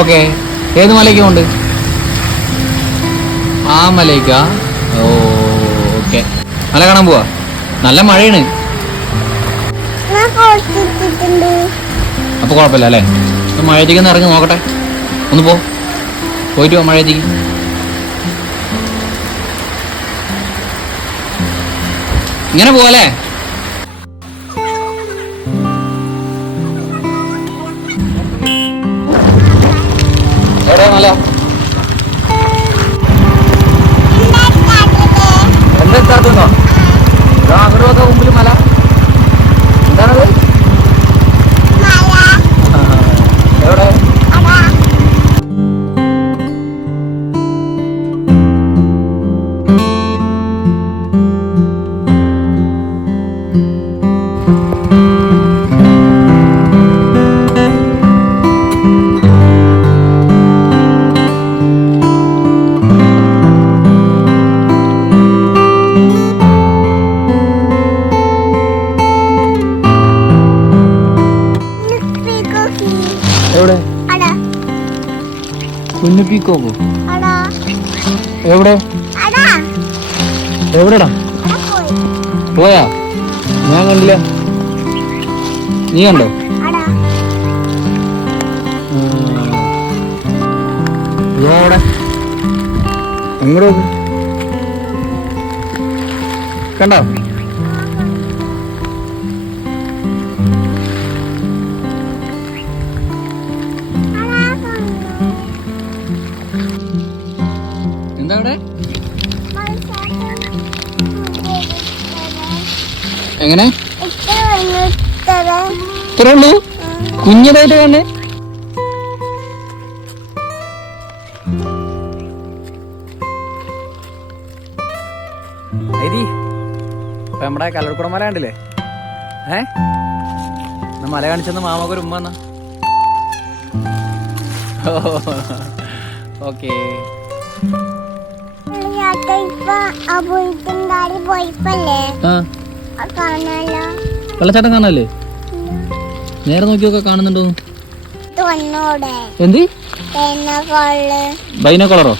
Okay, ഏത് മലയ്ക്ക് കൊണ്ട്? ആ മലയ്ക്കാ? ഓക്കെ, മല കാണാൻ പോവാ. നല്ല മഴയാണ്. അപ്പൊ കുഴപ്പമില്ല അല്ലേ? മഴയത്തേക്ക് ഒന്ന് ഇറങ്ങി നോക്കട്ടെ. ഒന്ന് പോയിട്ട് പോ മഴയത്തേക്ക്. ഇങ്ങനെ പോവല്ലേ? എവിടെയാ മല? എന്താ എത്താത്തുന്നോ? അങ്ങോട്ട് നോക്കാം മുമ്പിൽ മല. എന്താണത്? എവിടെ? എവിടെ? കുഞ്ഞു പീക്കോക്കോ? എവിടെ? എവിടെടാ? പോയാ? ഞാൻ കണ്ടില്ല. നീ കണ്ടോ? എവിടെ? എങ്ങോട്ട് നോക്ക്. കണ്ടോ? എന്താ അവിടെ? എങ്ങനെ? ഇത്രേ ഉള്ളൂ? കുഞ്ഞതായിട്ട് കാണേ? നമ്മുടെ കല്ലടക്കുടം മല കണ്ടില്ലേ? മല കാണിച്ചെന്ന് മാമക്കൊരു ഉമ്മ എന്നാ. ഓക്കേ, വെള്ളച്ചാട്ടം കാണാല്ലേ? നേരെ നോക്കിയൊക്കെ കാണുന്നുണ്ടോ? എന്ത് ബൈനോക്കുളറോ?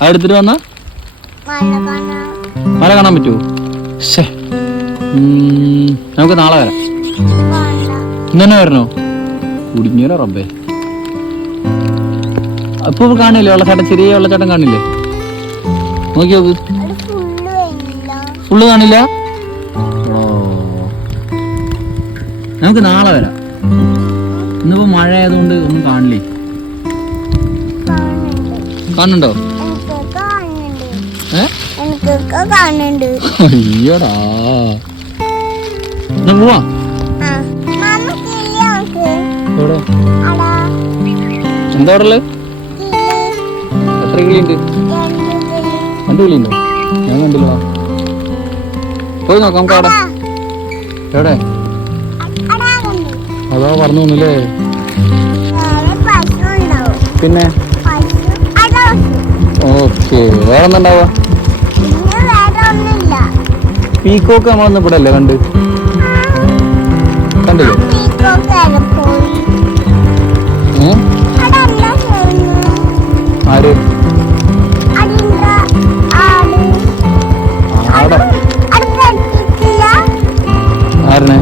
അത് എടുത്തിട്ട് വന്നാ മല കാണാൻ പറ്റുമോ? നമുക്ക് നാളെ വരാം. ഇന്ന് തന്നെ വരണോ? കുടുങ്ങിയല്ലോ റബ്ബേ. അപ്പൊ കാണില്ലേ വെള്ളച്ചാട്ടം? ചെറിയ വെള്ളച്ചാട്ടം കാണില്ലേ? നോക്കി നോക്ക്. ഫുള്ള് കാണില്ല? നമുക്ക് നാളെ വരാം. ഇന്നിപ്പോ മഴ ആയതുകൊണ്ട് ഒന്നും കാണില്ലേ? കാണുന്നുണ്ടോ? അയ്യോടാ, പോവാ. എന്താ അവിടെ? എത്ര കിളിയുണ്ട്? 2 കിളിയുണ്ടോ? ഞാൻ കണ്ടില്ല. പോയി നോക്കാം നമുക്ക് അവിടെ. എവിടെ? അതോ പറഞ്ഞു തോന്നില്ലേ? പിന്നെ ഓക്കെ, വേറെ എന്താ? പീക്കോക്ക് നമ്മളൊന്നും ഇവിടെ അല്ലേ കണ്ടില്ലേ? ആര്? ആരനെ?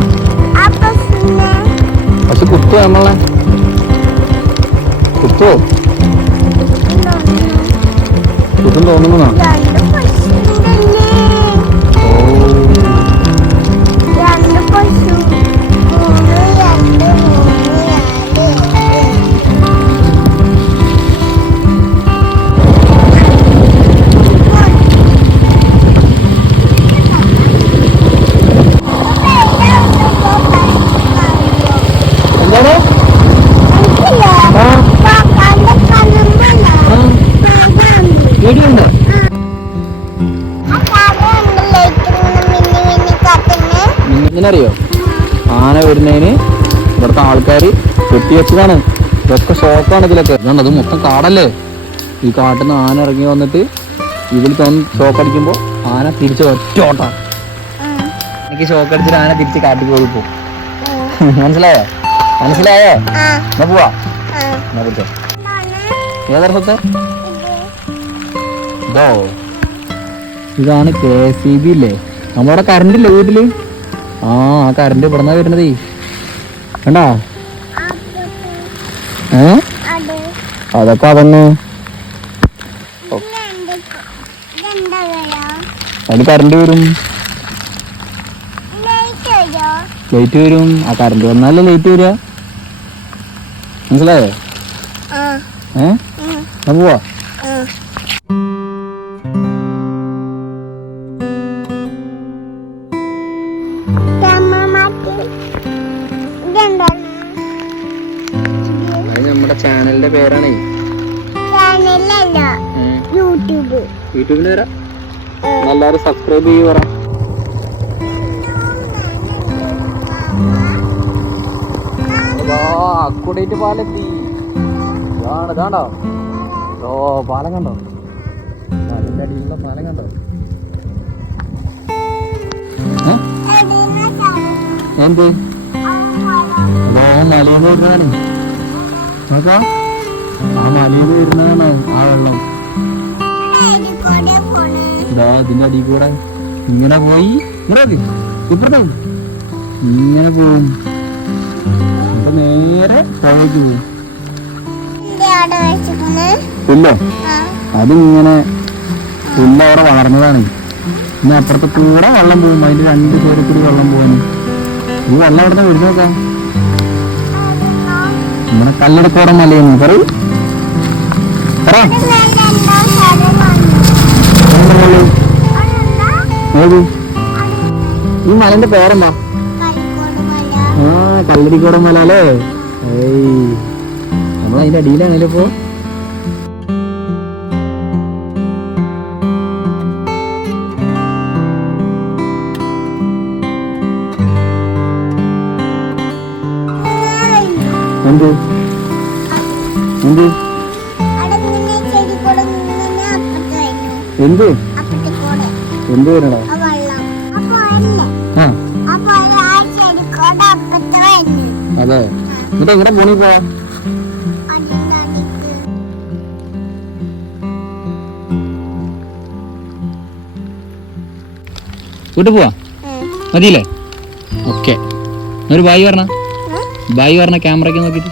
പക്ഷെ കുത്തുവോ നമ്മളെ? കുത്തുവോ? കുത്തും തോന്നുന്നോ? എന്തിനറിയോ? ആന വരുന്നതിന് ഇവിടുത്തെ ആൾക്കാർ കെട്ടിവെച്ചതാണ്. ഇതൊക്കെ ഷോക്കാണ് ഇതിലൊക്കെ. അത് മൊത്തം കാടല്ലേ? ഈ കാട്ടിൽ നിന്ന് ആന ഇറങ്ങി വന്നിട്ട് ഇതിൽ ഷോക്കടിക്കുമ്പോൾ ആന തിരിച്ച് ഒറ്റ ഓട്ടാ. എനിക്ക് ഷോക്കടിച്ചിട്ട് ആന തിരിച്ച് കാട്ടിക്ക് കൊടുക്കും. മനസ്സിലായോ? എന്നാ പോവാ. എന്നാ പിടിച്ചോ. ഏതാ സ്ഥലത്തെ ഇതോ? ഇതാണ് KCB ഇല്ലേ, നമ്മളവിടെ കറണ്ട് ഇല്ലേ വീട്ടില്? ആ കറണ്ട് ഇവിടുന്നാ വരുന്നതേ, കണ്ടാ? അതൊക്കെ അതന്നെ. അതിന് കറണ്ട് വരും, ലൈറ്റ് വരും. ആ കറണ്ട് വന്നാലേ ലൈറ്റ് വരിക, മനസ്സിലായോ? പോവാ. അത് നമ്മുടെ ചാനലിന്റെ പേരാണേ. യൂട്യൂബിൽ വരാം. എല്ലാരും സബ്സ്ക്രൈബ് ചെയ്യൂ പറ. അക്കുടേറ്റ് പാലെത്തി. ഇതാണ്ടോ പാലം കണ്ടോ? പാലിന്റെ അടിയിലുള്ള പാലം കണ്ടോ? എന്ത് മലയിൽ വരുന്നതാണ് നോക്കാ, ആ മലയിൽ വരുന്നതാണ് ആ വെള്ളം. ഇതാ ഇതിന്റെ അടിയിൽ കൂടെ ഇങ്ങനെ പോയി ഇപ്പുറത്തെ ഇങ്ങനെ പോവും, അപ്പൊ നേരെ താഴേക്ക് പോവും. പുല്ലോ അതിങ്ങനെ പുല്ലവിടെ വളർന്നതാണ്. ഇനി അപ്പുറത്തെ കൂടെ വെള്ളം പോകും, അതിന്റെ 2 സൈഡിൽ കൂടി വെള്ളം പോവാന്. ഈ വെള്ളം എവിടെ നിന്ന് വരുന്ന നോക്കാം. ഇങ്ങനെ കല്ലെടുക്കോടം മലയെന്ന് പറയും. ഈ മലന്റെ പേരെന്താ? ആ കല്ലടിക്കോടം മല അല്ലേ? നമ്മളതിന്റെ അടിയിലാണല്ലോ ഇപ്പോ. എന്ത് എന്ത് എന്ത് എന്ത് വരണോ? അതെ, എന്നിട്ട് എങ്ങനെ പോണി പോവാ? വീട്ടിൽ പോവാ മതിയില്ലേ? ഓക്കെ, ഒരു ബായ് പറഞ്ഞ, ബായ് പറഞ്ഞ ക്യാമറയ്ക്ക് നോക്കിട്ട്.